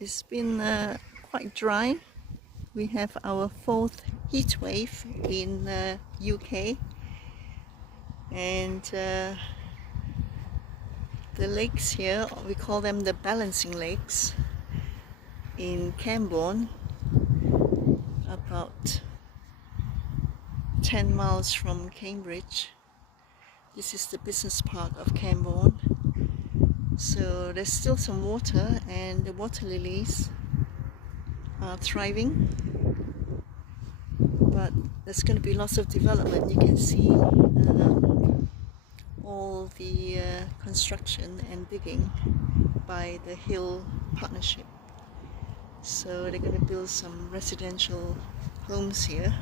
It's been quite dry. We have our fourth heat wave in UK, and the lakes here, we call them the balancing lakes in Cambourne, about 10 miles from Cambridge. This is the business park of Cambourne. So there's still some water, and the water lilies are thriving, but there's going to be lots of development. You can see all the construction and digging by the Hill Partnership. So they're going to build some residential homes here,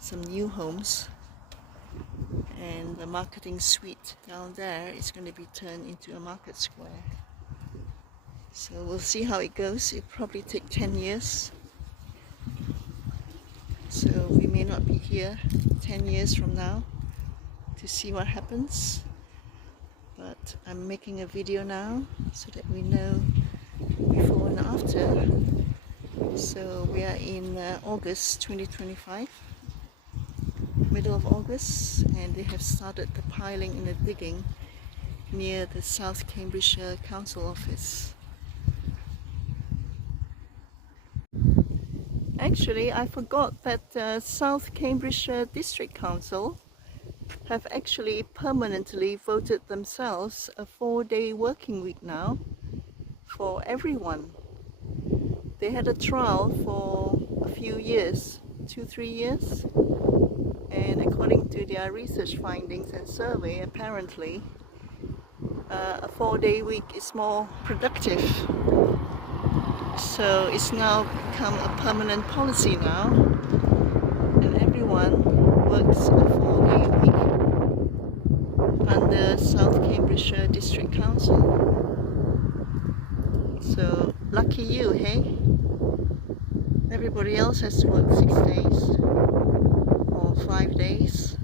some new homes, and the marketing suite down there is going to be turned into a market square. So we'll see how it goes. It'll probably take 10 years. So we may not be here 10 years from now to see what happens. But I'm making a video now so that we know before and after. So we are in August 2025. Middle of August, and they have started the piling and the digging near the South Cambridgeshire Council office. Actually, I forgot that South Cambridgeshire District Council have actually permanently voted themselves a 4-day working week now for everyone. They had a trial for a few years, 2-3 years. And according to their research findings and survey, apparently a 4-day week is more productive. So it's now become a permanent policy now, and everyone works a 4-day week under South Cambridgeshire District Council. So lucky you, hey? Everybody else has to work 6 days. 5 days.